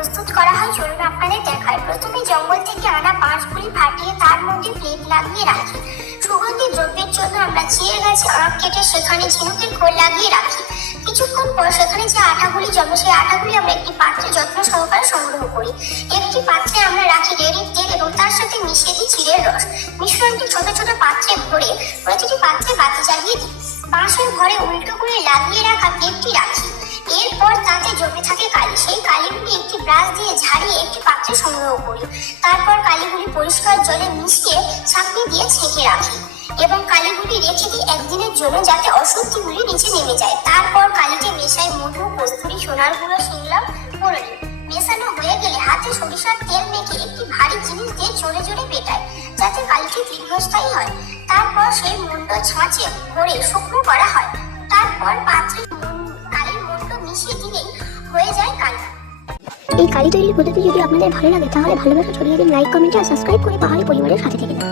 প্রস্তুত করা হয় চলুন আপনাদের দেখায়। প্রথমে জঙ্গল থেকে আনা বাঁশগুলি ফাটিয়ে তার মধ্যে প্লেট লাগিয়ে রাখি। সুগন্ধি দ্রব্যের জন্য আমরা চিড়ে গাছে আঁক কেটে সেখানে ঝিনুকের খোল লাগিয়ে রাখি। কিছুক্ষণ পর সেখানে যে আটাগুলি জমে সেই আটাগুলি আমরা একটি পাত্রে যত্ন সহকারে সংগ্রহ করি। একটি পাত্রে আমরা রাখি রেড়ির তেল এবং তার সাথে মিশিয়ে দিই চিড়ের রস। মিশ্রণটি ছোট ছোট পাত্রে ভরে প্রতিটি পাত্রে বাতি জ্বালিয়ে দিই। বাঁশের ঘরে উল্টো করে লাগিয়ে রাখা প্লেটটি রাখি। এরপর তাতে জমে থাকে কালি। সেই কালিগুলি একটি ব্রাশ দিয়ে ঝাড়িয়ে একটি পাত্রে সংগ্রহ করি। তারপর কালিগুলি পরিষ্কার জলে মিশিয়ে ছাঁকনি দিয়ে ছেঁকে রাখি এবং কালিগুলি রেখে দিই একদিনের জন্য, যাতে অশুদ্ধিগুলি নিচে নেমে যায়। তারপর কালিতে মেশাই মধু, কস্তুরী, সোনার গুঁড়ো, শিংলাম, পোড়নি। মেশানো হয়ে গেলে হাতে সরিষার তেল মেখে একটি ভারী জিনিস দিয়ে জোরে জোরে পেটায়, যাতে কালিটি দীর্ঘস্থায়ী হয়। তারপর সেই মুন্ড ছাঁচে ভরে শুকনো করা হয়। তারপর পাত্রে কালির মুন্ড মিশিয়ে দিলেই হয়ে যায় কালি। এই কালি তৈরির পদ্ধতি যদি আপনাদের ভালো লাগে তাহলে ভালোবাসা ছড়িয়ে দিন লাইক, কমেন্ট আর সাবস্ক্রাইব করে পাহাড়ি পরিবারের সাথে থেকে যান।